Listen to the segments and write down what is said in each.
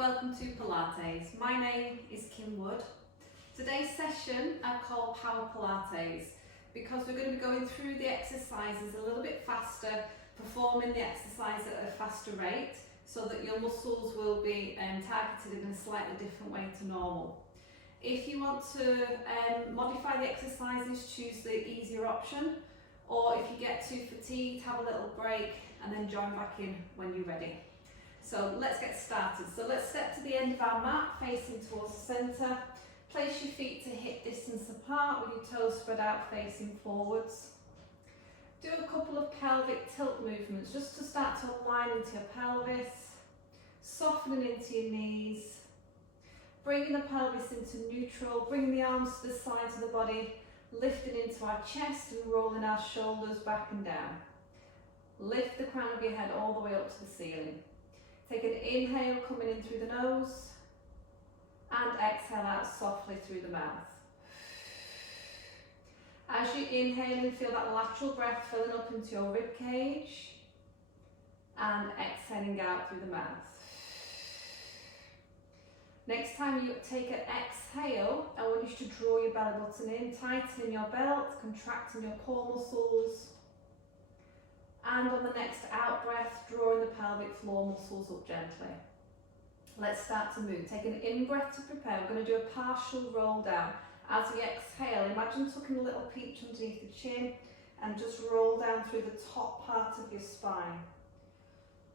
welcome to Pilates. My name is Kim Wood. Today's session I've called Power Pilates because we're going to be going through the exercises a little bit faster, performing the exercise at a faster rate so that your muscles will be targeted in a slightly different way to normal. If you want to modify the exercises, choose the easier option, or if you get too fatigued, have a little break and then join back in when you're ready. So let's get started. So let's step to the end of our mat, facing towards the centre. Place your feet to hip distance apart with your toes spread out facing forwards. Do a couple of pelvic tilt movements just to start to align into your pelvis, softening into your knees, bringing the pelvis into neutral, bringing the arms to the sides of the body, lifting into our chest and rolling our shoulders back and down. Lift the crown of your head all the way up to the ceiling. Take an inhale coming in through the nose and exhale out softly through the mouth. As you inhale and feel that lateral breath filling up into your rib cage and exhaling out through the mouth. Next time you take an exhale, I want you to draw your belly button in, tightening your belt, contracting your core muscles. And on the next out breath, drawing the pelvic floor muscles up gently. Let's start to move. Take an in breath to prepare. We're going to do a partial roll down. As we exhale, imagine tucking a little peach underneath the chin and just roll down through the top part of your spine.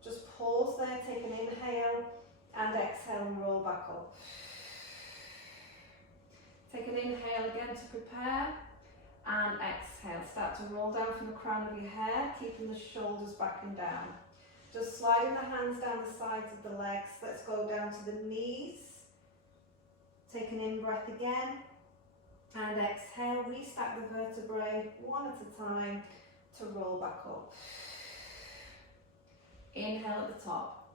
Just pause there, take an inhale and exhale and roll back up. Take an inhale again to prepare. And exhale, start to roll down from the crown of your hair, keeping the shoulders back and down. Just sliding the hands down the sides of the legs. Let's go down to the knees. Take an in-breath again. And exhale, restack the vertebrae one at a time to roll back up. Inhale at the top.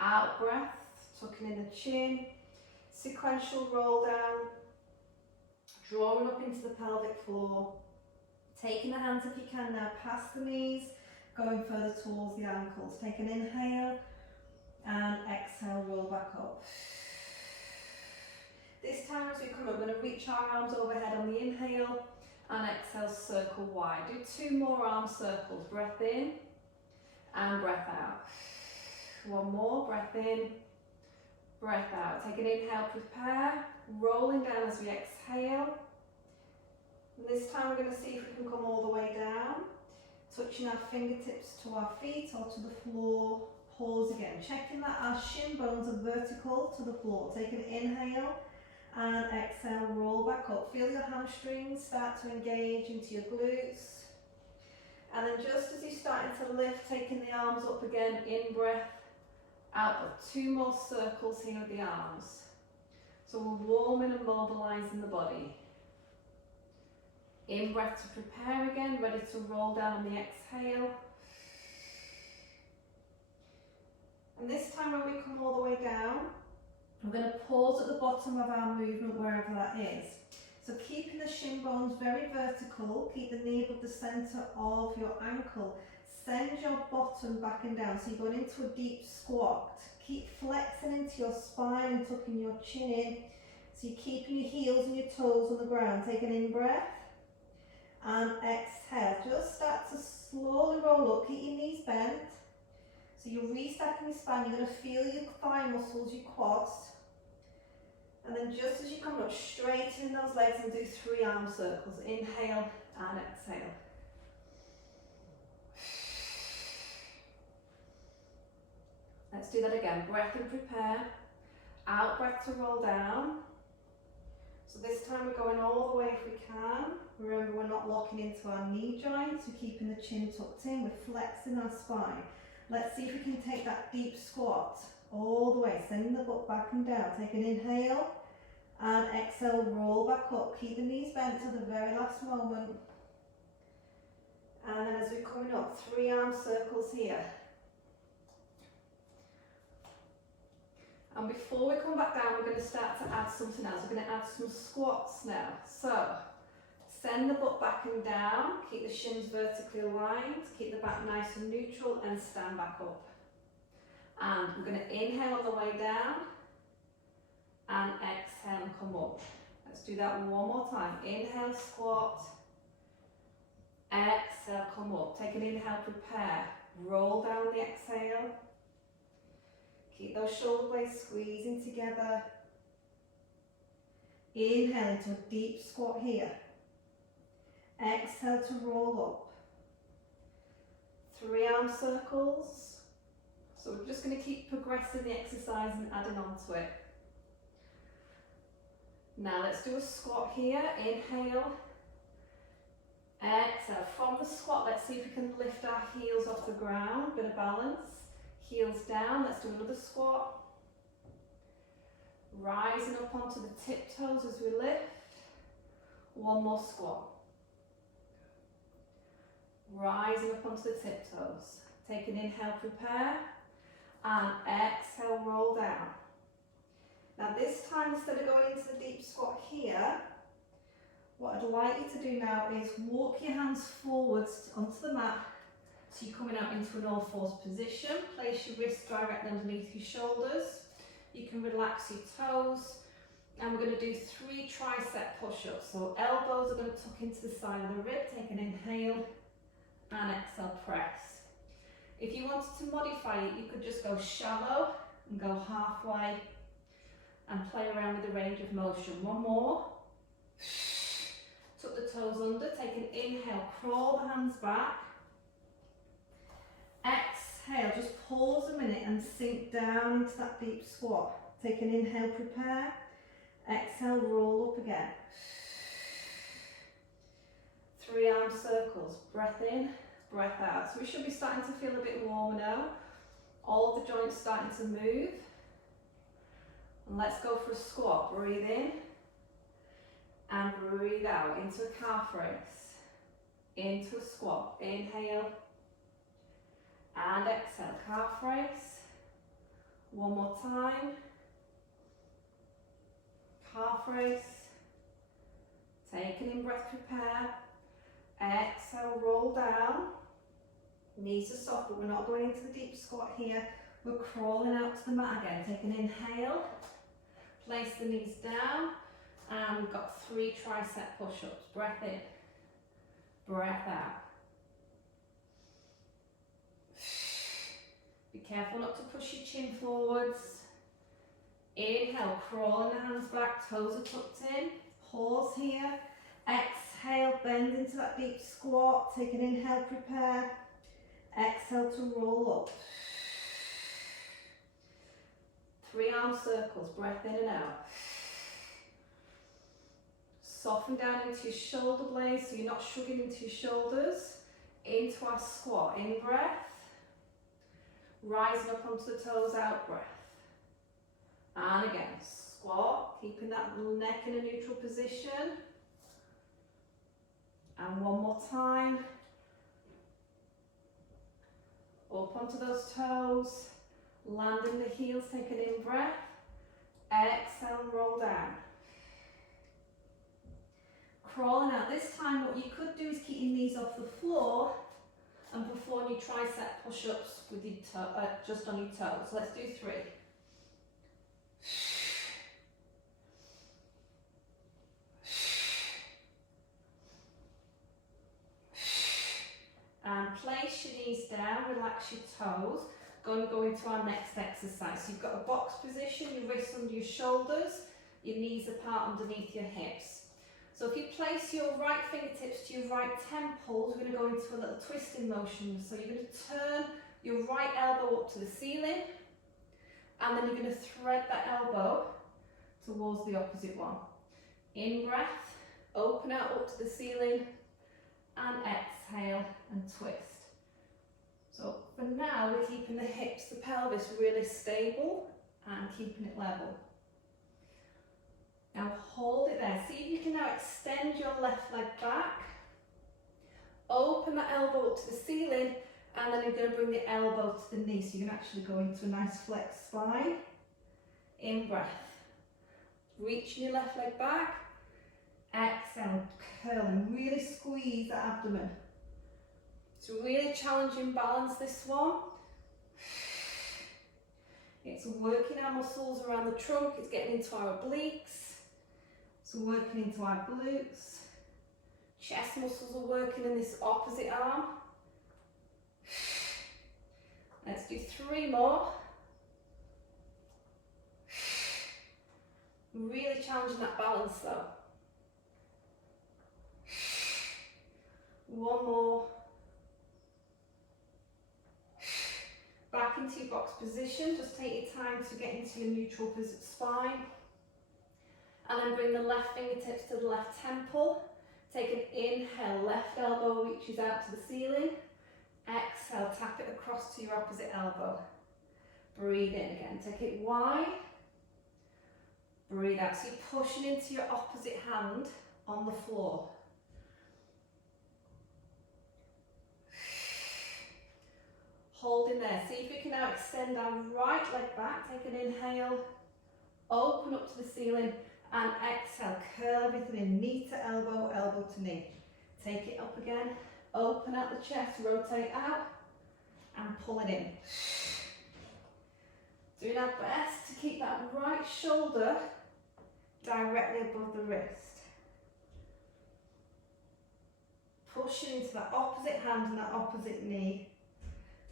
Out breath, tucking in the chin. Sequential roll down. Drawing up into the pelvic floor, taking the hands if you can now past the knees, going further towards the ankles. Take an inhale and exhale, roll back up. This time as we come up, we're going to reach our arms overhead on the inhale and exhale, circle wide. Do 2 more arm circles, breath in and breath out. One more, breath in, breath out. Take an inhale, prepare, rolling down as we exhale. And this time we're going to see if we can come all the way down, touching our fingertips to our feet or to the floor. Pause again, checking that our shin bones are vertical to the floor. Take an inhale and exhale, roll back up. Feel your hamstrings start to engage into your glutes. And then just as you're starting to lift, taking the arms up again, in breath, out. 2 more circles here with the arms. So we're warming and mobilising the body. In breath to prepare again, ready to roll down on the exhale. And this time when we come all the way down, we're going to pause at the bottom of our movement wherever that is. So keeping the shin bones very vertical, keep the knee above the centre of your ankle. Send your bottom back and down, so you're going into a deep squat. Keep flexing into your spine and tucking your chin in. So you're keeping your heels and your toes on the ground. Take an in-breath and exhale. Just start to slowly roll up. Keep your knees bent. So you're restacking your spine. You're going to feel your thigh muscles, your quads. And then just as you come up, straighten those legs and do 3 arm circles. Inhale and exhale. Let's do that again. Breath and prepare. Out breath to roll down. So this time we're going all the way if we can. Remember, we're not locking into our knee joints. We're keeping the chin tucked in. We're flexing our spine. Let's see if we can take that deep squat all the way. Sending the butt back and down. Take an inhale and exhale. Roll back up. Keep the knees bent to the very last moment. And then as we're coming up, 3 arm circles here. And before we come back down, we're going to start to add something else. We're going to add some squats now. So, send the butt back and down, keep the shins vertically aligned, keep the back nice and neutral, and stand back up. And we're going to inhale on the way down and exhale and come up. Let's do that one more time. Inhale, squat. Exhale, come up. Take an inhale, prepare. Roll down the exhale. Keep those shoulder blades squeezing together. Inhale into a deep squat here. Exhale to roll up. 3 arm circles. So we're just going to keep progressing the exercise and adding on to it. Now let's do a squat here. Inhale. Exhale. From the squat, let's see if we can lift our heels off the ground. Bit of balance. Heels down. Let's do another squat. Rising up onto the tiptoes as we lift. One more squat. Rising up onto the tiptoes. Take an inhale, prepare. And exhale, roll down. Now this time, instead of going into the deep squat here, what I'd like you to do now is walk your hands forwards onto the mat. So you're coming out into an all fours position. Place your wrists directly underneath your shoulders. You can relax your toes. And we're going to do 3 tricep push-ups. So elbows are going to tuck into the side of the rib. Take an inhale and exhale, press. If you wanted to modify it, you could just go shallow and go halfway and play around with the range of motion. One more. Tuck the toes under, take an inhale, crawl the hands back. Exhale, just pause a minute and sink down into that deep squat. Take an inhale, prepare. Exhale, roll up again. 3 arm circles, breath in, breath out. So we should be starting to feel a bit warmer now. All of the joints starting to move. And let's go for a squat. Breathe in and breathe out into a calf raise. Into a squat. Inhale and exhale. Calf raise. One more time. Calf raise. Take an in-breath, prepare. Exhale, roll down. Knees are soft, but we're not going into the deep squat here. We're crawling out to the mat again. Take an inhale. Place the knees down. And we've got 3 tricep push-ups. Breath in. Breath out. Be careful not to push your chin forwards. Inhale, crawling the hands back, toes are tucked in. Pause here. Exhale, bend into that deep squat. Take an inhale, prepare. Exhale to roll up. 3 arm circles, breath in and out. Soften down into your shoulder blades so you're not shrugging into your shoulders. Into our squat, in breath. Rising up onto the toes, out breath. And again, squat, keeping that neck in a neutral position. And one more time. Up onto those toes. Landing the heels, take an in breath. Exhale, roll down. Crawling out. This time what you could do is keep your knees off the floor and perform your tricep push-ups with your just on your toes. So let's do 3. And place your knees down, relax your toes. Going to go into our next exercise. So you've got a box position, your wrists under your shoulders, your knees apart underneath your hips. So if you place your right fingertips to your right temples, we're going to go into a little twisting motion. So you're going to turn your right elbow up to the ceiling, and then you're going to thread that elbow towards the opposite one. In breath, open out up to the ceiling, and exhale and twist. So for now, we're keeping the hips, the pelvis really stable and keeping it level. Now hold it there. See if you can now extend your left leg back. Open that elbow up to the ceiling, and then you're going to bring the elbow to the knee. So you can actually go into a nice flexed spine. In breath. Reaching your left leg back. Exhale, curling. Really squeeze the abdomen. It's a really challenging balance, this one. It's working our muscles around the trunk, it's getting into our obliques, it's working into our glutes. Chest muscles are working in this opposite arm. Let's do 3 more. Really challenging that balance though. 1 more. Back into your box position, just take your time to get into your neutral spine. And then bring the left fingertips to the left temple. Take an inhale, left elbow reaches out to the ceiling. Exhale, tap it across to your opposite elbow. Breathe in again, take it wide. Breathe out, so you're pushing into your opposite hand on the floor. Hold in there, see if we can now extend our right leg back, take an inhale, open up to the ceiling, and exhale, curl everything in, knee to elbow, elbow to knee. Take it up again, open out the chest, rotate out, and pull it in. Doing our best to keep that right shoulder directly above the wrist. Pushing into that opposite hand and that opposite knee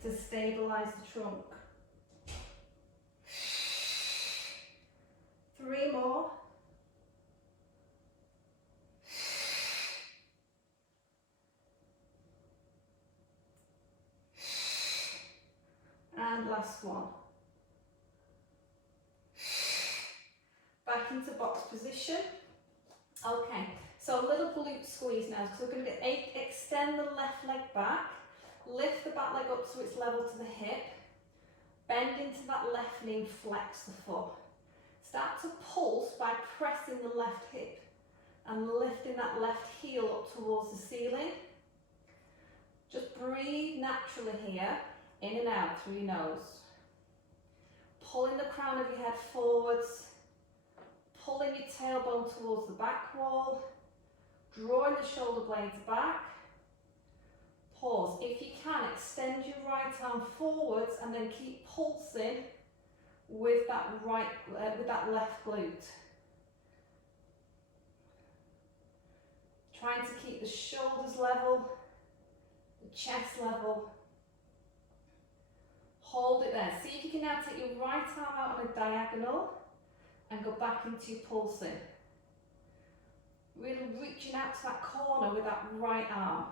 to stabilise the trunk. 3 more. And last one. Back into box position. Okay, so a little glute squeeze now. So we're going to extend the left leg back. Lift the back leg up so it's level to the hip. Bend into that left knee and flex the foot. Start to pulse by pressing the left hip and lifting that left heel up towards the ceiling. Just breathe naturally here, in and out through your nose. Pulling the crown of your head forwards, pulling your tailbone towards the back wall, drawing the shoulder blades back. Pause. If you can, extend your right arm forwards and then keep pulsing with that left glute. Trying to keep the shoulders level, the chest level. Hold it there. See if you can now take your right arm out on a diagonal and go back into your pulsing. Really reaching out to that corner with that right arm.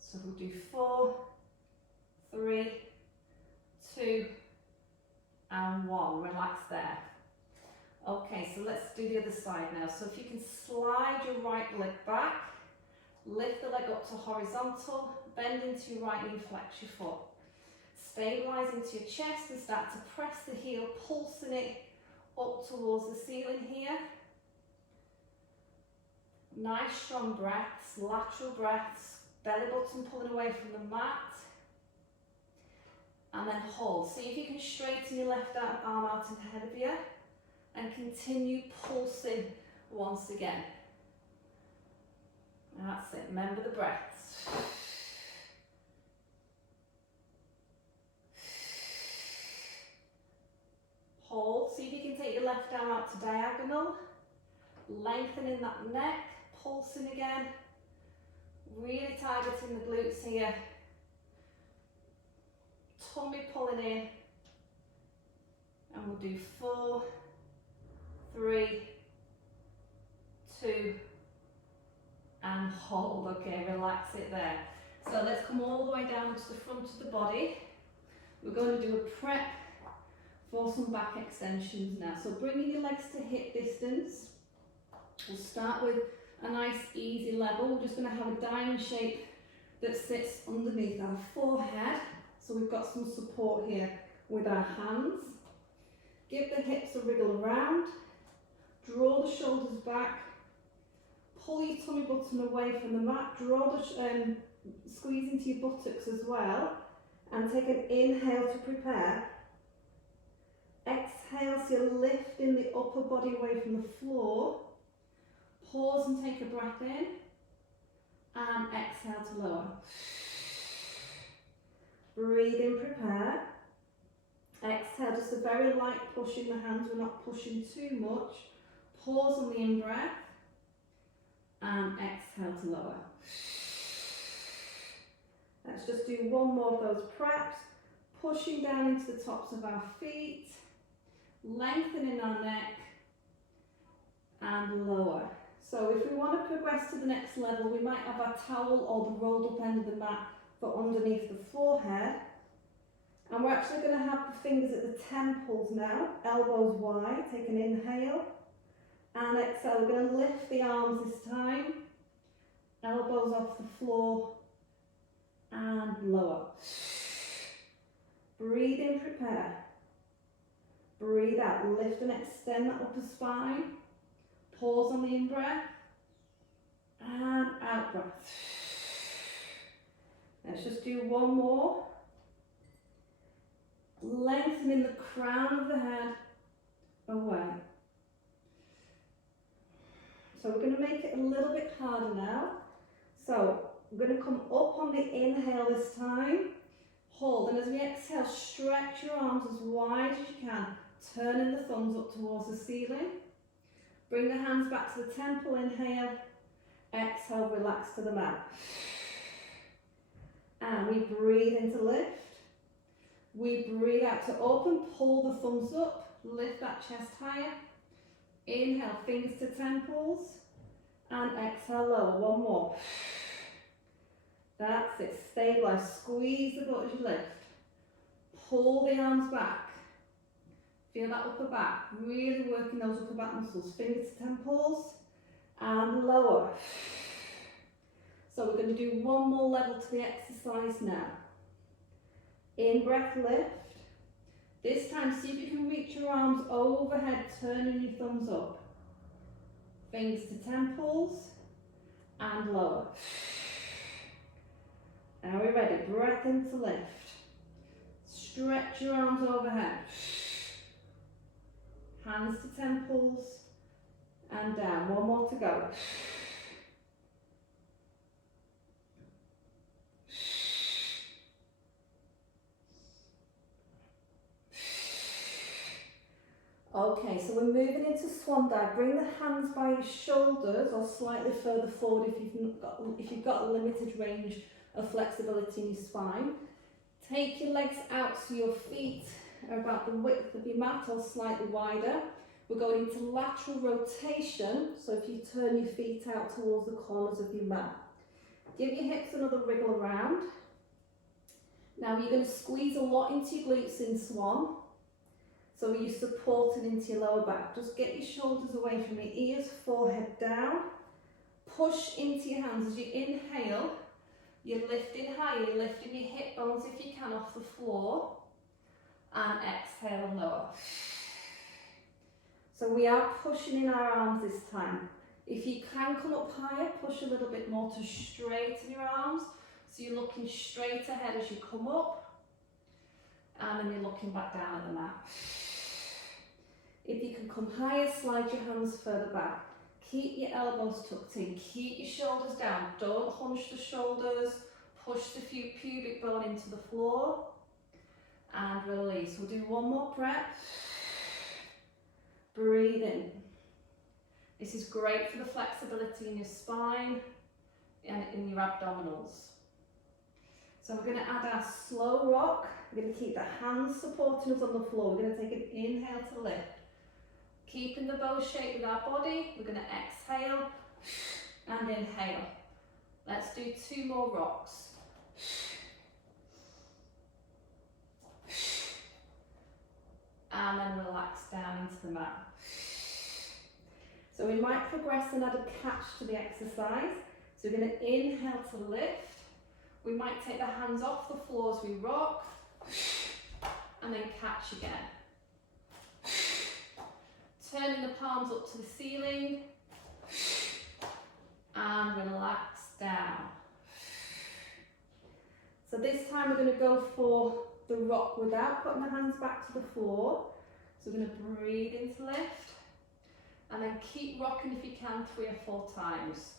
So we'll do 4, 3, 2, and 1. Relax there. Okay, so let's do the other side now. So if you can slide your right leg back, lift the leg up to horizontal, bend into your right knee, flex your foot. Stabilise into your chest and start to press the heel, pulsing it up towards the ceiling here. Nice strong breaths, lateral breaths, belly button pulling away from the mat. And then hold. See if you can straighten your left arm out ahead of you and continue pulsing once again. That's it, remember the breaths. Hold, see if you can take your left arm out to diagonal, lengthening that neck, pulsing again, really targeting the glutes here, tummy pulling in, and we'll do 4, 3, 2, and hold. Okay, relax it there. So let's come all the way down to the front of the body. We're going to do a prep for some back extensions now. So bringing your legs to hip distance. We'll start with a nice easy level. We're just going to have a diamond shape that sits underneath our forehead. So we've got some support here with our hands. Give the hips a wriggle around. Draw the shoulders back. Pull your tummy button away from the mat. Draw the squeeze into your buttocks as well. And take an inhale to prepare. Exhale, so you're lifting the upper body away from the floor. Pause and take a breath in. And exhale to lower. Breathe in, prepare. Exhale, just a very light push in the hands, we're not pushing too much. Pause on the in-breath. And exhale to lower. Let's just do one more of those preps. Pushing down into the tops of our feet. Lengthening our neck. And lower. So if we want to progress to the next level, we might have our towel or the rolled up end of the mat for underneath the forehead. And we're actually going to have the fingers at the temples now, elbows wide. Take an inhale and exhale. We're going to lift the arms this time, elbows off the floor and lower. Breathe in, prepare. Breathe out, lift and extend that upper spine. Pause on the in-breath and out-breath. Let's just do one more. Lengthening the crown of the head away. So we're going to make it a little bit harder now. So we're going to come up on the inhale this time. Hold, and as we exhale, stretch your arms as wide as you can, turning the thumbs up towards the ceiling. Bring the hands back to the temple, inhale, exhale, relax to the mat. And we breathe in to lift. We breathe out to open, pull the thumbs up, lift that chest higher. Inhale, fingers to temples, and exhale, lower, one more. That's it, stabilize, squeeze the butt as you lift. Pull the arms back. Feel that upper back, really working those upper back muscles. Fingers to temples, and lower. So we're going to do one more level to the exercise now. In breath, lift. This time, see if you can reach your arms overhead, turning your thumbs up. Fingers to temples, and lower. Now we're ready, breath in to lift. Stretch your arms overhead. Hands to temples, and down. One more to go. Okay, so we're moving into swan dive. Bring the hands by your shoulders or slightly further forward if you've got a limited range of flexibility in your spine. Take your legs out so your feet are about the width of your mat or slightly wider. We're going into lateral rotation, so if you turn your feet out towards the corners of your mat. Give your hips another wriggle around. Now you're going to squeeze a lot into your glutes in swan. So you're supporting into your lower back. Just get your shoulders away from your ears, forehead down. Push into your hands. As you inhale, you're lifting higher, you're lifting your hip bones if you can off the floor. And exhale and lower. So we are pushing in our arms this time. If you can come up higher, push a little bit more to straighten your arms. So you're looking straight ahead as you come up. And then you're looking back down at the mat. If you can come higher, slide your hands further back. Keep your elbows tucked in, keep your shoulders down. Don't hunch the shoulders, push the pubic bone into the floor. And release. We'll do one more prep. Breathe in. This is great for the flexibility in your spine and in your abdominals. So we're going to add our slow rock. We're going to keep the hands supporting us on the floor. We're going to take an inhale to lift. Keeping the bow shape with our body, we're going to exhale and inhale. Let's do 2 more rocks. And then relax down into the mat. So we might progress and add a catch to the exercise. So we're going to inhale to lift. We might take the hands off the floor as we rock. And then catch again. Turning the palms up to the ceiling. And relax down. So this time we're going to go for the rock without putting the hands back to the floor. So we're going to breathe into lift. And then keep rocking if you can 3 or 4 times.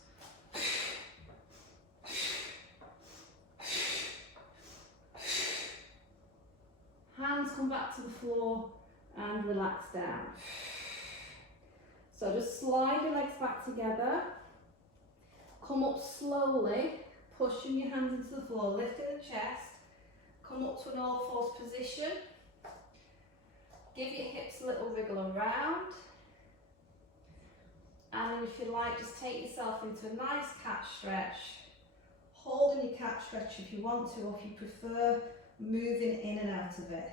Hands come back to the floor and relax down. So just slide your legs back together. Come up slowly, pushing your hands into the floor, lifting the chest. Come up to an all-fours position. Give your hips a little wriggle around. And if you like, just take yourself into a nice cat stretch. Holding your cat stretch if you want to, or if you prefer moving in and out of it.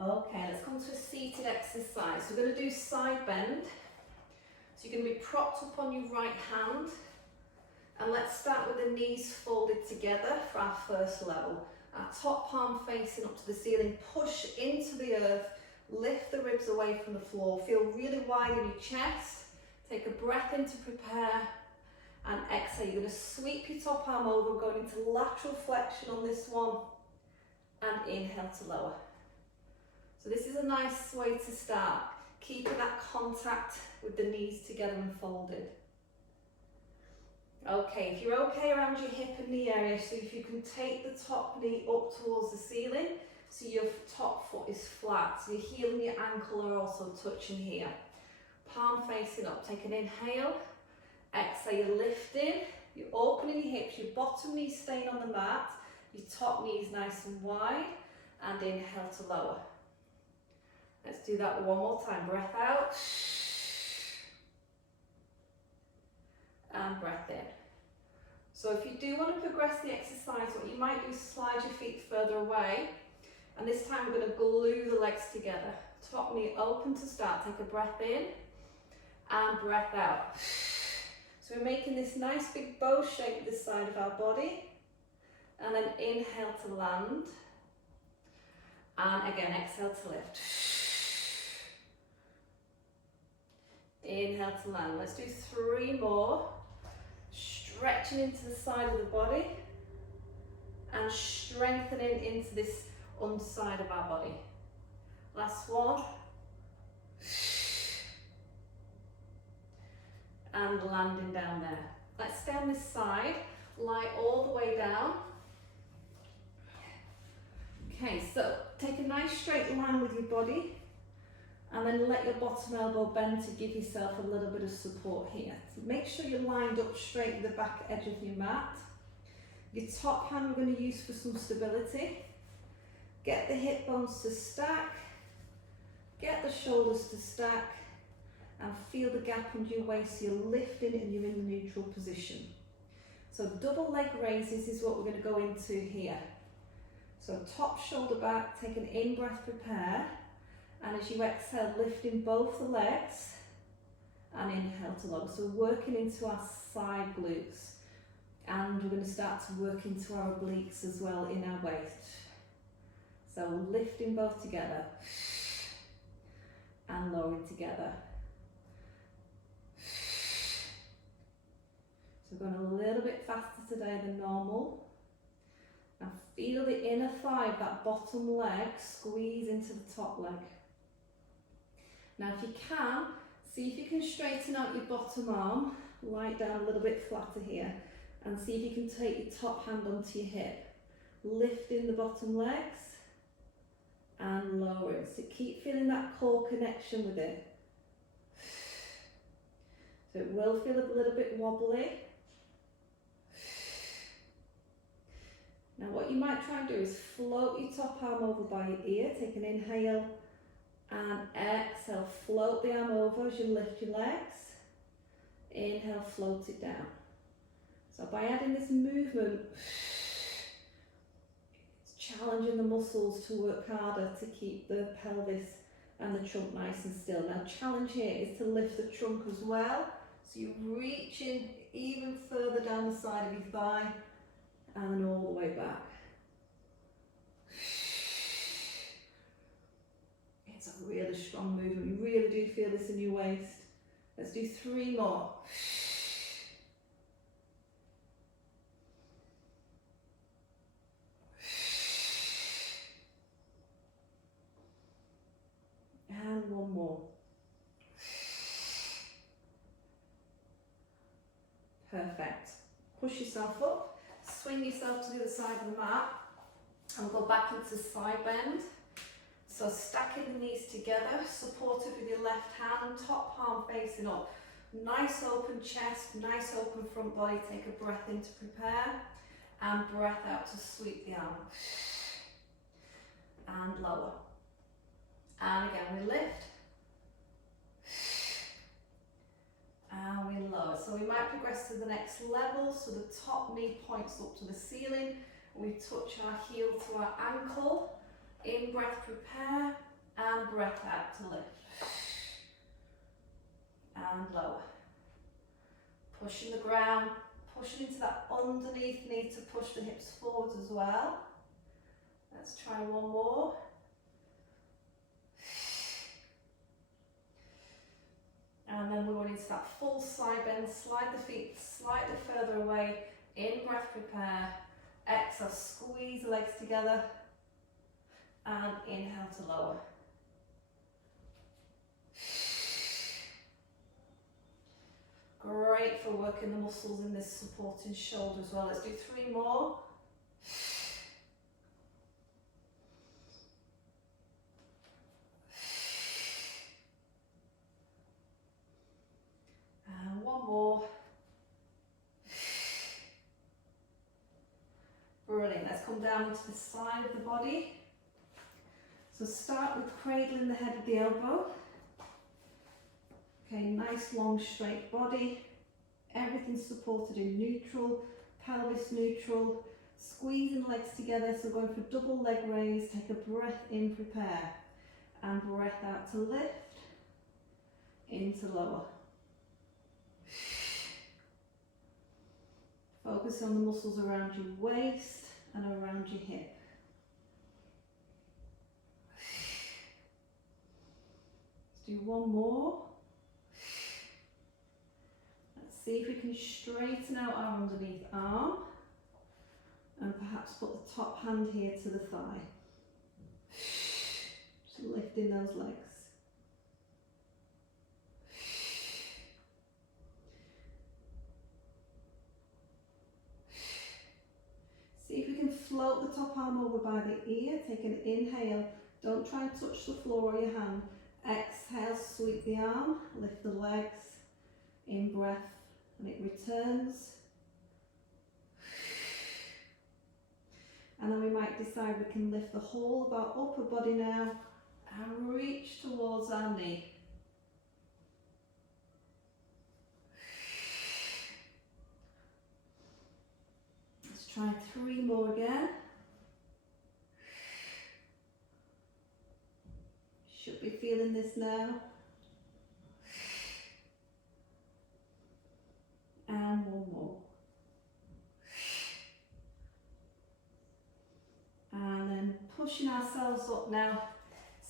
Okay, let's come to a seated exercise. We're going to do side bend. So you're going to be propped up on your right hand. And let's start with the knees folded together for our first level. Our top palm facing up to the ceiling. Push into the earth. Lift the ribs away from the floor. Feel really wide in your chest. Take a breath in to prepare. And exhale. You're going to sweep your top arm over, going into lateral flexion on this one. And inhale to lower. So this is a nice way to start. Keeping that contact with the knees together and folded. Okay, if you're okay around your hip and knee area, so if you can take the top knee up towards the ceiling, so your top foot is flat, so your heel and your ankle are also touching here. Palm facing up, take an inhale, exhale, you're lifting, you're opening your hips, your bottom knee staying on the mat, your top knee is nice and wide, and inhale to lower. Let's do that one more time, breath out, and breath in. So if you do want to progress the exercise, what you might do is slide your feet further away, and this time we're going to glue the legs together. Top knee open to start, take a breath in, and breath out. So we're making this nice big bow shape this side of our body, and then inhale to land, and again exhale to lift. Inhale to land. Let's do 3 more. Stretching into the side of the body and strengthening into this underside of our body. Last one. And landing down there. Let's stay on this side. Lie all the way down. Okay, so take a nice straight line with your body. And then let your bottom elbow bend to give yourself a little bit of support here. So make sure you're lined up straight to the back edge of your mat. Your top hand we're going to use for some stability. Get the hip bones to stack. Get the shoulders to stack. And feel the gap under your waist so you're lifting and you're in the neutral position. So double leg raises is what we're going to go into here. So top shoulder back, take an in-breath, prepare. And as you exhale, lifting both the legs and inhale to lower. So working into our side glutes. And we're going to start to work into our obliques as well in our waist. So lifting both together and lowering together. So going a little bit faster today than normal. And feel the inner thigh, that bottom leg, squeeze into the top leg. Now if you can, see if you can straighten out your bottom arm, lie down a little bit flatter here, and see if you can take your top hand onto your hip, lifting the bottom legs and lowering. So keep feeling that core connection with it. So it will feel a little bit wobbly. Now what you might try and do is float your top arm over by your ear, take an inhale, and exhale, float the arm over as you lift your legs. Inhale, float it down. So by adding this movement, it's challenging the muscles to work harder to keep the pelvis and the trunk nice and still. Now challenge here is to lift the trunk as well. So you're reaching even further down the side of your thigh and then all the way back. It's a really strong movement. You really do feel this in your waist. Let's do 3 more. And 1 more. Perfect. Push yourself up. Swing yourself to the other side of the mat. And we'll go back into side bend. So stacking the knees together, supported with your left hand, top palm facing up. Nice open chest, nice open front body. Take a breath in to prepare, and breath out to sweep the arm. And lower. And again, we lift. And we lower. So we might progress to the next level. So the top knee points up to the ceiling. We touch our heel to our ankle. In breath, prepare, and breath out to lift. And lower. Pushing the ground, pushing into that underneath knee to push the hips forwards as well. Let's try one more. And then we're going into that full side bend, slide the feet slightly further away. In breath, prepare. Exhale, squeeze the legs together. And inhale to lower. Great for working the muscles in this supporting shoulder as well. Let's do 3 more. And one more. Brilliant. Let's come down to the side of the body. So start with cradling the head of the elbow. Okay, nice long straight body. Everything supported in neutral, pelvis neutral. Squeezing legs together, so going for double leg raise. Take a breath in, prepare. And breath out to lift. Into lower. Focus on the muscles around your waist and around your hip. Do one more. Let's see if we can straighten out our underneath arm and perhaps put the top hand here to the thigh. Just lifting those legs. See if we can float the top arm over by the ear. Take an inhale. Don't try and touch the floor or your hand. Exhale, sweep the arm, lift the legs, in breath, and it returns. And then we might decide we can lift the whole of our upper body now and reach towards our knee. Let's try 3 more again. Should be feeling this now. And one more. And then pushing ourselves up now.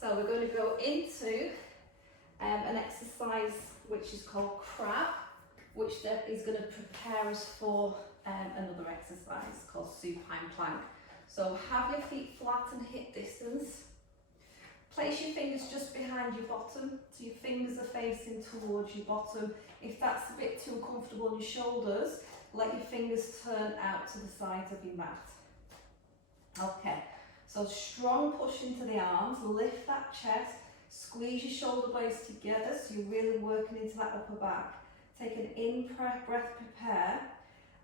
So we're going to go into an exercise which is called crab, which is going to prepare us for another exercise called supine plank. So have your feet flat and hip distance. Place your fingers just behind your bottom, so your fingers are facing towards your bottom. If that's a bit too uncomfortable on your shoulders, let your fingers turn out to the sides of your mat. Okay, so strong push into the arms, lift that chest, squeeze your shoulder blades together so you're really working into that upper back. Take an in-breath, prepare.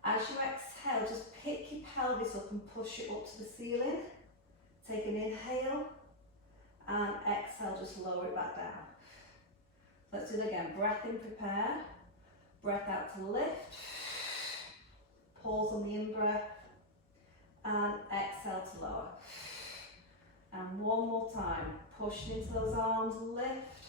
As you exhale, just pick your pelvis up and push it up to the ceiling. Take an inhale. And exhale, just lower it back down. Let's do it again. Breath in, prepare. Breath out to lift. Pause on the in-breath. And exhale to lower. And one more time. Pushing into those arms, lift.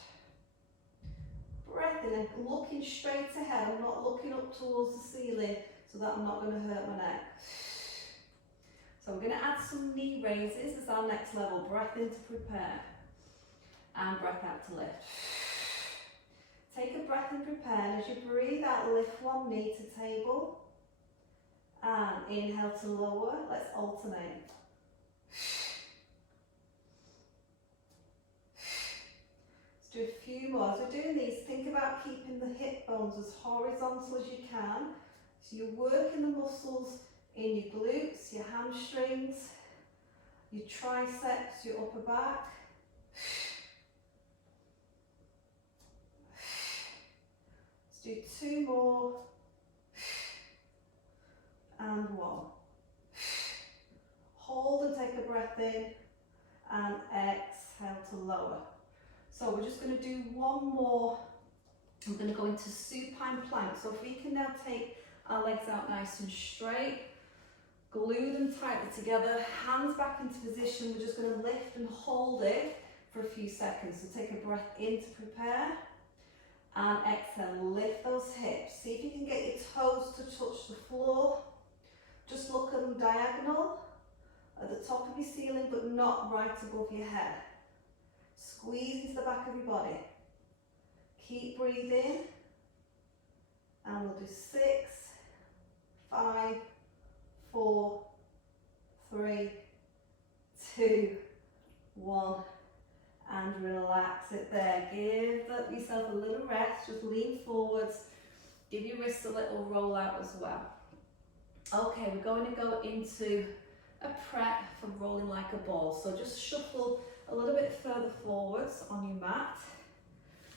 Breath in and looking straight ahead. I'm not looking up towards the ceiling so that I'm not going to hurt my neck. So we're going to add some knee raises as our next level. Breath in to prepare. And breath out to lift. Take a breath and prepare. And as you breathe out, lift one knee to table. And inhale to lower. Let's alternate. Let's do a few more. As we're doing these, think about keeping the hip bones as horizontal as you can. So you're working the muscles in your glutes, your hamstrings, your triceps, your upper back. Let's do 2 more. And 1. Hold and take a breath in and exhale to lower. So we're just going to do 1 more. We're going to go into supine plank. So if we can now take our legs out nice and straight, glue them tightly together, hands back into position. We're just going to lift and hold it for a few seconds. So take a breath in to prepare and exhale, lift those hips. See if you can get your toes to touch the floor. Just look at them diagonal at the top of your ceiling, but not right above your head. Squeeze into the back of your body. Keep breathing. And we'll do 6, 5, 4, 3, 2, 1. And relax it there. Give yourself a little rest. Just lean forwards. Give your wrists a little roll out as well. Okay, we're going to go into a prep for rolling like a ball. So just shuffle a little bit further forwards on your mat.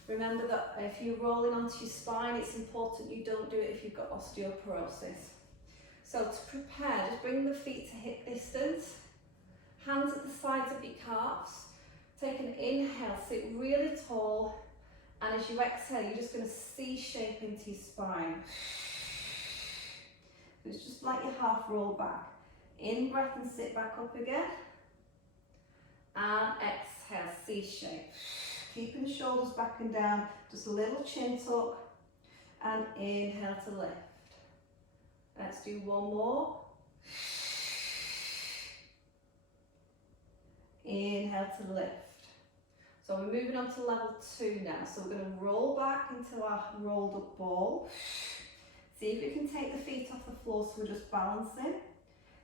Remember that if you're rolling onto your spine, it's important you don't do it if you've got osteoporosis. So to prepare, just bring the feet to hip distance. Hands at the sides of your calves. Take an inhale, sit really tall. And as you exhale, you're just going to C-shape into your spine. It's just like your half roll back. In breath and sit back up again. And exhale, C-shape. Keeping the shoulders back and down, just a little chin tuck. And inhale to lift. Let's do 1 more. Inhale to lift. So we're moving on to level 2 now. So we're going to roll back into our rolled up ball. See if you can take the feet off the floor so we're just balancing.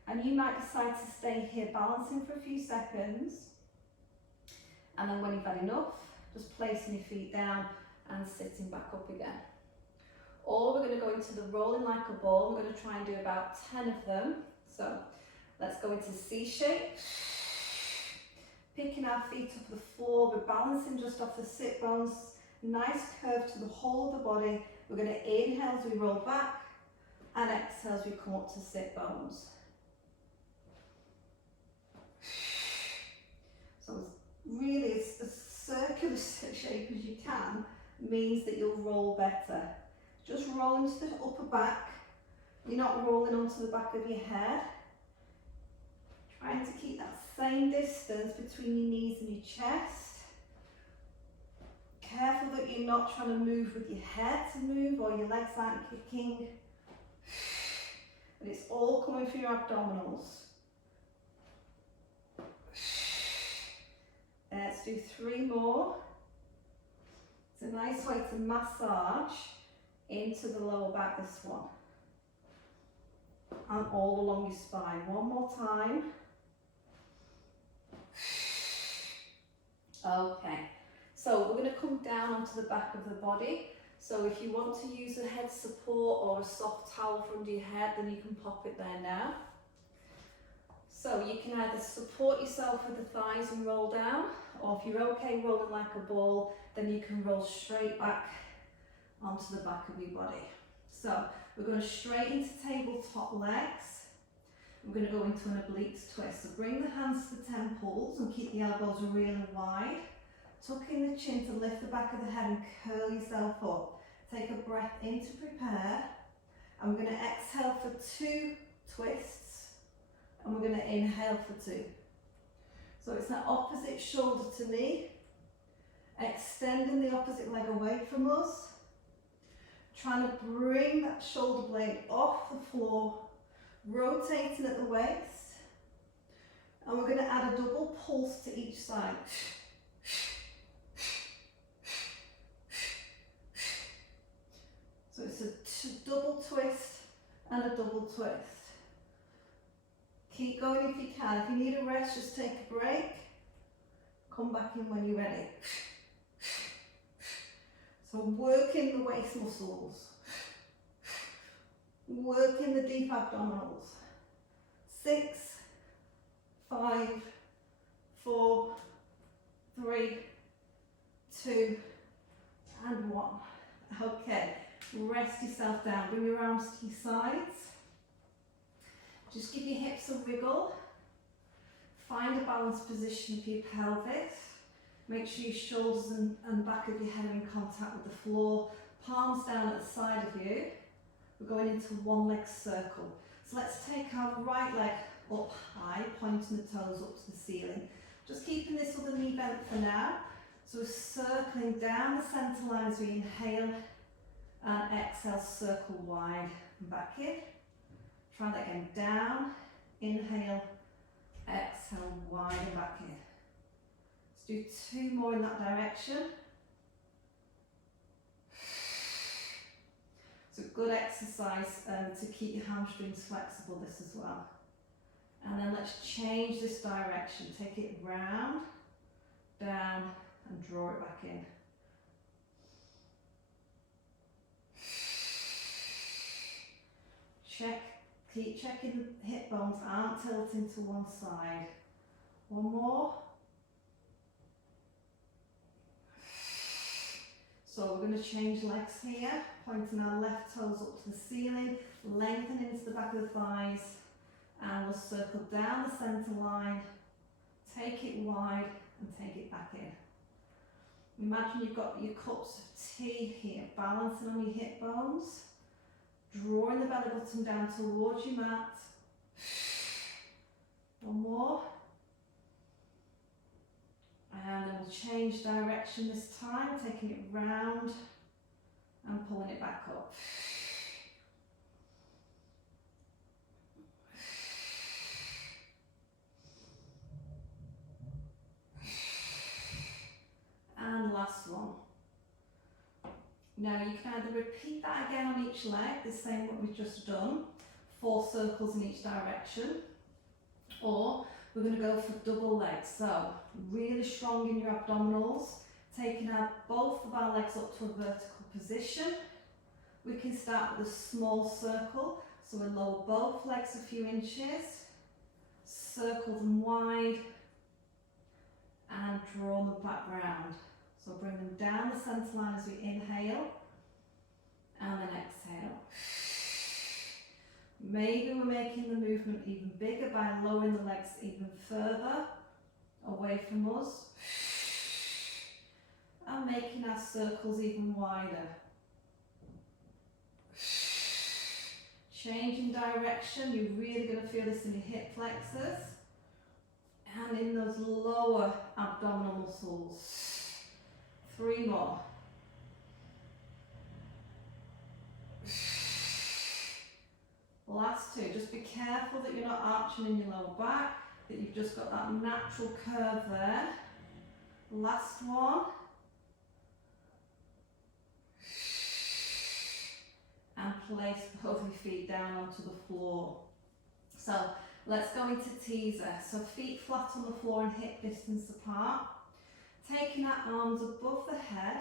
And you might decide to stay here balancing for a few seconds. And then when you've had enough, just placing your feet down and sitting back up again. Or we're going to go into the rolling like a ball. We're going to try and do about 10 of them. So let's go into C shape. Picking our feet off the floor, we're balancing just off the sit bones. Nice curve to the whole of the body. We're going to inhale as we roll back and exhale as we come up to sit bones. So it's really as circular shape as you can means that you'll roll better. Just roll into the upper back. You're not rolling onto the back of your head. Trying to keep that same distance between your knees and your chest. Careful that you're not trying to move with your head to move or your legs aren't kicking. And it's all coming through your abdominals. Let's do 3 more. It's a nice way to massage into the lower back, this one. And all along your spine. 1 more time. Okay, so we're going to come down onto the back of the body. So if you want to use a head support or a soft towel for under your head, then you can pop it there now. So you can either support yourself with the thighs and roll down, or if you're okay rolling like a ball, then you can roll straight back onto the back of your body. So we're going straight into tabletop legs. We're going to go into an obliques twist. So bring the hands to the temples and keep the elbows really wide. Tuck in the chin to lift the back of the head and curl yourself up. Take a breath in to prepare. And we're going to exhale for 2 twists. And we're going to inhale for 2. So it's that opposite shoulder to knee. Extending the opposite leg away from us. Trying to bring that shoulder blade off the floor. Rotating at the waist. And we're going to add a double pulse to each side. So it's a double twist and a double twist. Keep going if you can. If you need a rest, just take a break. Come back in when you're ready. So working the waist muscles. Working the deep abdominals. 6, 5, 4, 3, 2, and 1. Okay, rest yourself down. Bring your arms to your sides. Just give your hips a wiggle. Find a balanced position for your pelvis. Make sure your shoulders and back of your head are in contact with the floor. Palms down at the side of you. We're going into one leg circle. So let's take our right leg up high, pointing the toes up to the ceiling. Just keeping this other knee bent for now. So we're circling down the centre line as we inhale and exhale, circle wide and back in. Try that again, down, inhale, exhale, wide and back in. Let's do 2 more in that direction. It's a good exercise to keep your hamstrings flexible, this as well. And then let's change this direction. Take it round, down, and draw it back in. Keep checking the hip bones aren't tilting to one side. One more. So we're going to change legs here, pointing our left toes up to the ceiling, lengthen into the back of the thighs, and we'll circle down the centre line, take it wide and take it back in. Imagine you've got your cups of tea here, balancing on your hip bones, drawing the belly button down towards your mat. One more. And then we'll change direction this time, taking it round and pulling it back up. And last one. Now you can either repeat that again on each leg, the same what we've just done, 4 circles in each direction, or we're going to go for double legs. So really strong in your abdominals, taking both of our legs up to a vertical position. We can start with a small circle, so we'll lower both legs a few inches, circle them wide, and draw them back round. So bring them down the centre line as we inhale, and then exhale. Maybe we're making the movement even bigger by lowering the legs even further away from us, and making our circles even wider. Changing direction, you're really going to feel this in your hip flexors and in those lower abdominal muscles. 3 more. Last 2, just be careful that you're not arching in your lower back, that you've just got that natural curve there. Last one. And place both your feet down onto the floor. So let's go into teaser. So feet flat on the floor and hip distance apart. Taking our arms above the head.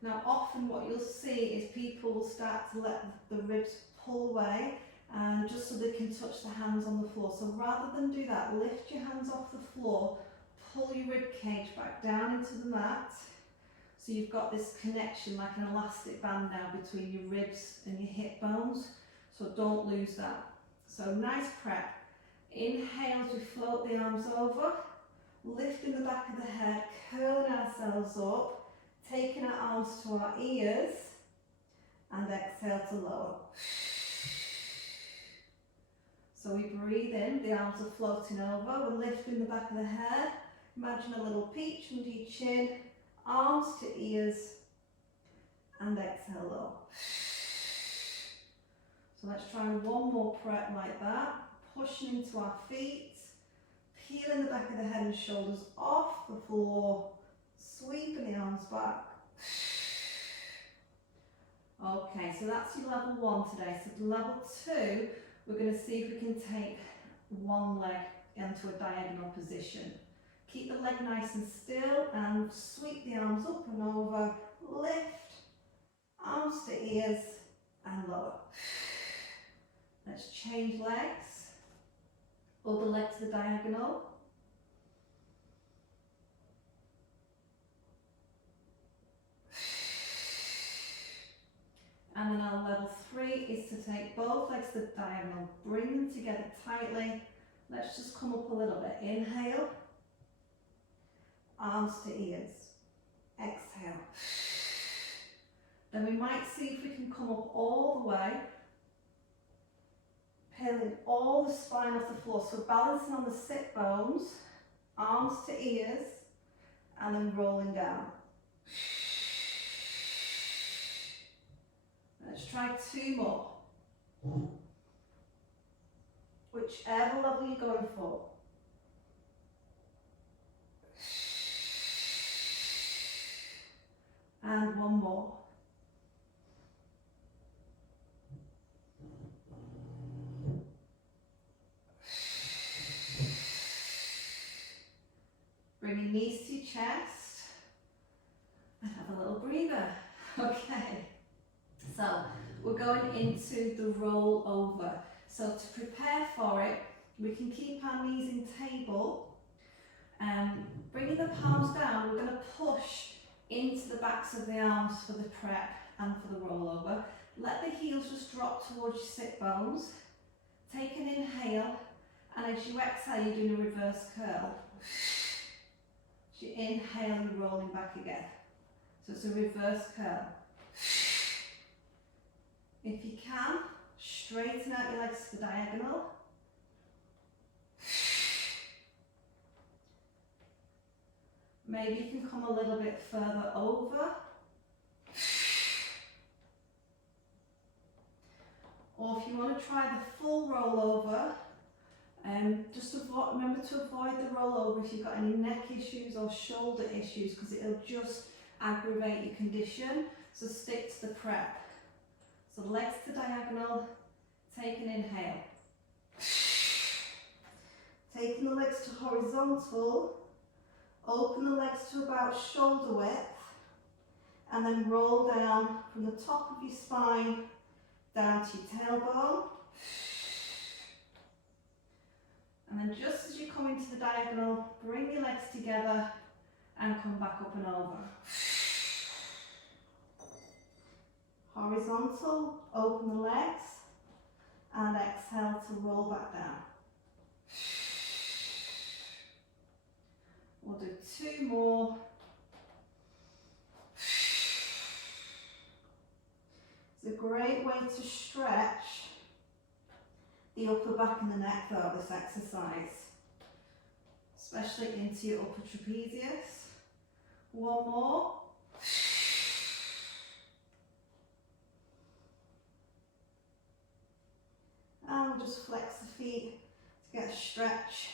Now often what you'll see is people will start to let the ribs pull away, and just so they can touch the hands on the floor. So rather than do that, lift your hands off the floor, pull your rib cage back down into the mat. So you've got this connection like an elastic band now between your ribs and your hip bones. So don't lose that. So nice prep. Inhale as we float the arms over, lifting the back of the head, curling ourselves up, taking our arms to our ears, and exhale to lower. So we breathe in, the arms are floating over, we're lifting the back of the head, imagine a little peach under your chin, arms to ears, and exhale low. So let's try one more prep like that, pushing into our feet, peeling the back of the head and shoulders off the floor, sweeping the arms back. Okay, so that's your level 1 today. So for level 2, we're going to see if we can take one leg into a diagonal position. Keep the leg nice and still and sweep the arms up and over, lift, arms to ears and lower. Let's change legs, other leg to the diagonal. And then our level 3 is to take both legs to the diagonal, bring them together tightly. Let's just come up a little bit. Inhale, arms to ears. Exhale. Then we might see if we can come up all the way, peeling all the spine off the floor. So balancing on the sit bones, arms to ears, and then rolling down. Let's try 2 more. Whichever level you're going for. And 1 more. Bring your knees to your chest and have a little breather. Okay, so we're going into the roll over. So to prepare for it, we can keep our knees in table. Bringing the palms down, we're going to push into the backs of the arms for the prep and for the rollover. Let the heels just drop towards your sit bones. Take an inhale, and as you exhale, you're doing a reverse curl. As you inhale, you're rolling back again. So it's a reverse curl. If you can, straighten out your legs to the diagonal. Maybe you can come a little bit further over. Or if you want to try the full rollover, just remember to avoid the rollover if you've got any neck issues or shoulder issues, because it'll just aggravate your condition. So stick to the prep. So legs to diagonal, take an inhale. Taking the legs to horizontal, open the legs to about shoulder width, and then roll down from the top of your spine down to your tailbone. And then just as you come into the diagonal, bring your legs together and come back up and over. Horizontal, open the legs, and exhale to roll back down. We'll do 2 more. It's a great way to stretch the upper back and the neck though, this exercise, especially into your upper trapezius. 1 more. And we'll just flex the feet to get a stretch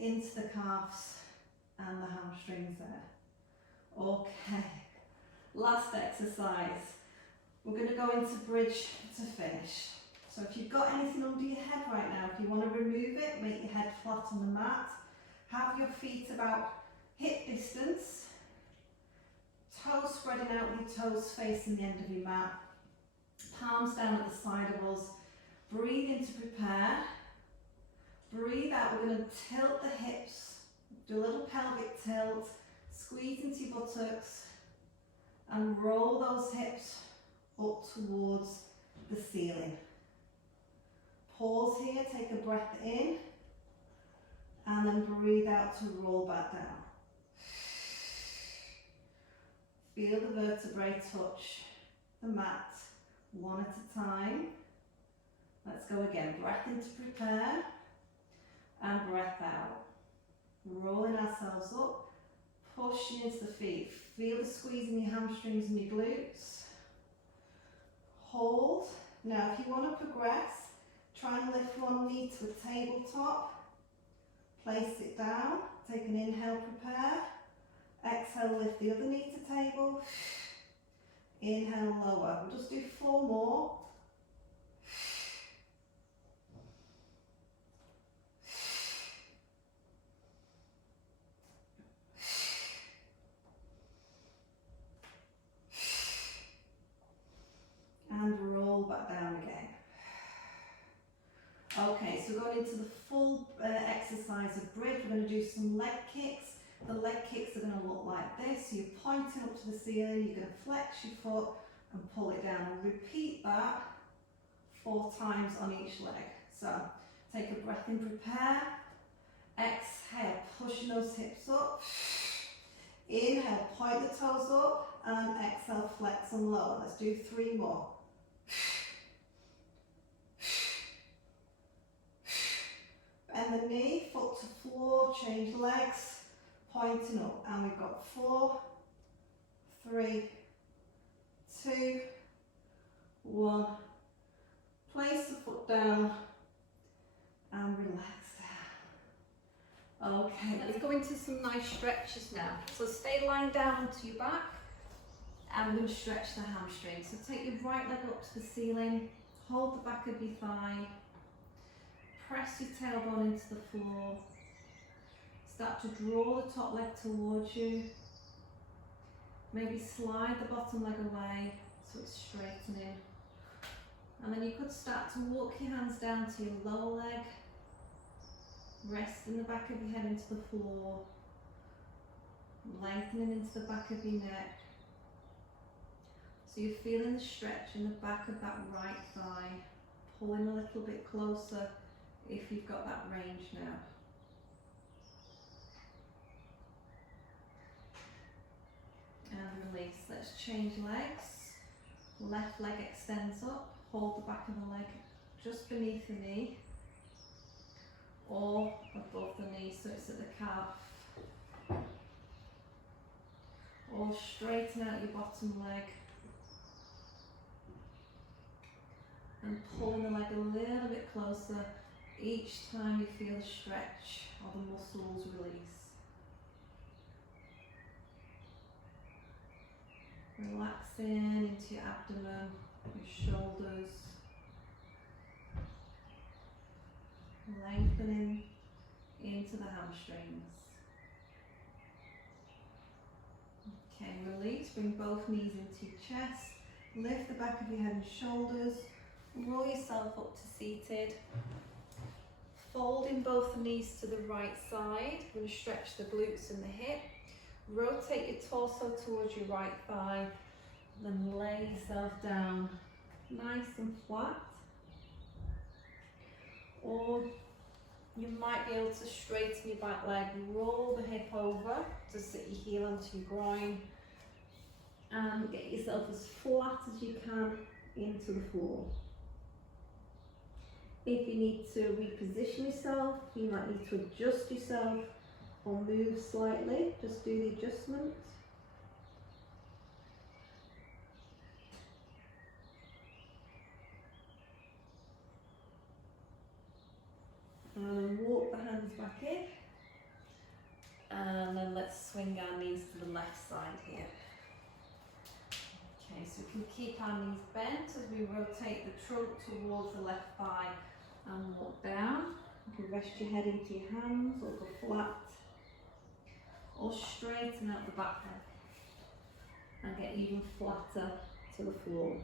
into the calves and the hamstrings there. Okay, last exercise. We're going to go into bridge to finish. So if you've got anything under your head right now, if you want to remove it, make your head flat on the mat. Have your feet about hip distance. Toes spreading out with your toes facing the end of your mat. Palms down at the side of us. Breathe in to prepare. Breathe out, we're going to tilt the hips, do a little pelvic tilt, squeeze into your buttocks, and roll those hips up towards the ceiling. Pause here, take a breath in, and then breathe out to roll back down. Feel the vertebrae touch the mat one at a time. Let's go again. Breath in to prepare, and breath out. Rolling ourselves up, pushing into the feet. Feel the squeeze in your hamstrings and your glutes. Hold. Now if you want to progress, try and lift one knee to a tabletop. Place it down. Take an inhale, prepare. Exhale, lift the other knee to table. Inhale, lower. We'll just do 4 more. And roll back down again. Okay, so going into the full exercise of bridge, we're going to do some leg kicks. The leg kicks are going to look like this. So you're pointing up to the ceiling, you're going to flex your foot and pull it down. And repeat that 4 times on each leg. So take a breath in, prepare. Exhale, pushing those hips up. Inhale, point the toes up, and exhale, flex and lower. Let's do 3 more. Bend the knee, foot to floor, change legs, pointing up. And we've got 4, 3, 2, 1. Place the foot down and relax down. Okay, let's go into some nice stretches now. So stay lying down onto your back, and we're going to stretch the hamstrings. So take your right leg up to the ceiling, hold the back of your thigh, press your tailbone into the floor, start to draw the top leg towards you, maybe slide the bottom leg away so it's straightening. And then you could start to walk your hands down to your lower leg, resting the back of your head into the floor, lengthening into the back of your neck. So you're feeling the stretch in the back of that right thigh, pulling a little bit closer if you've got that range now. And release. Let's change legs. Left leg extends up. Hold the back of the leg just beneath the knee or above the knee, so it's at the calf. Or straighten out your bottom leg and pulling the leg a little bit closer each time you feel the stretch or the muscles release. Relaxing into your abdomen, your shoulders, lengthening into the hamstrings. Okay, release, bring both knees into your chest, lift the back of your head and shoulders, roll yourself up to seated, folding both knees to the right side. We're going to stretch the glutes and the hip, rotate your torso towards your right thigh, then lay yourself down nice and flat. Or you might be able to straighten your back leg, roll the hip over to sit your heel onto your groin and get yourself as flat as you can into the floor. If you need to reposition yourself, you might need to adjust yourself or move slightly, just do the adjustment. And walk the hands back in. And then let's swing our knees to the left side here. Okay, so we can keep our knees bent as we rotate the trunk towards the left thigh and walk down. You can rest your head into your hands or go flat. Or straighten out the back leg and get even flatter to the floor.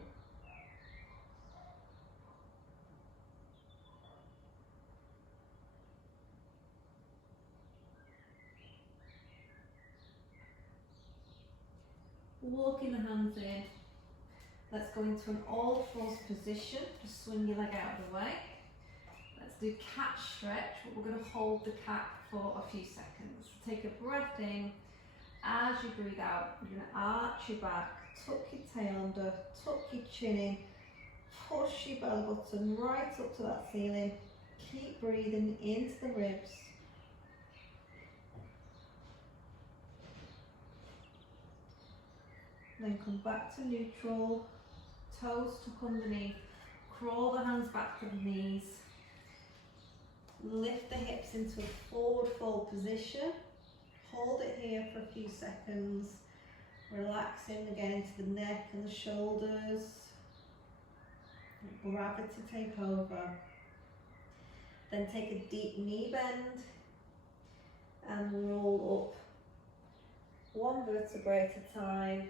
Walking the hands in. Let's go into an all fours position. Just swing your leg out of the way. Let's do cat stretch, but we're going to hold the cat for a few seconds. Take a breath in. As you breathe out, you're going to arch your back, tuck your tail under, tuck your chin in, push your belly button right up to that ceiling. Keep breathing into the ribs. Then come back to neutral, toes tuck underneath, crawl the hands back to the knees, lift the hips into a forward fold position, hold it here for a few seconds, relaxing again into the neck and the shoulders, let gravity take over. Then take a deep knee bend and roll up one vertebrae at a time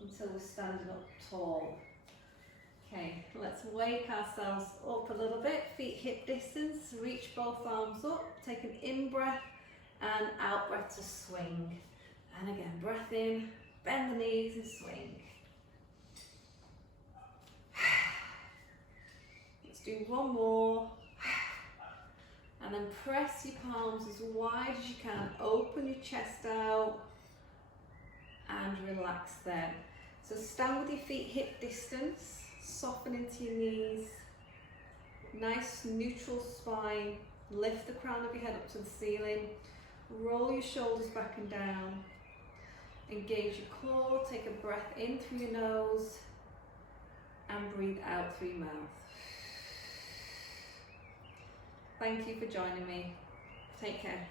until we're standing up tall. Okay, let's wake ourselves up a little bit, feet hip distance, reach both arms up, take an in breath and out breath to swing. And again, breath in Bend the knees and swing. Let's do one more. And then press your palms as wide as you can. Open your chest out and relax then. So stand with your feet hip distance, soften into your knees. Nice neutral spine. Lift the crown of your head up to the ceiling. Roll your shoulders back and down. Engage your core. Take a breath in through your nose and breathe out through your mouth. Thank you for joining me. Take care.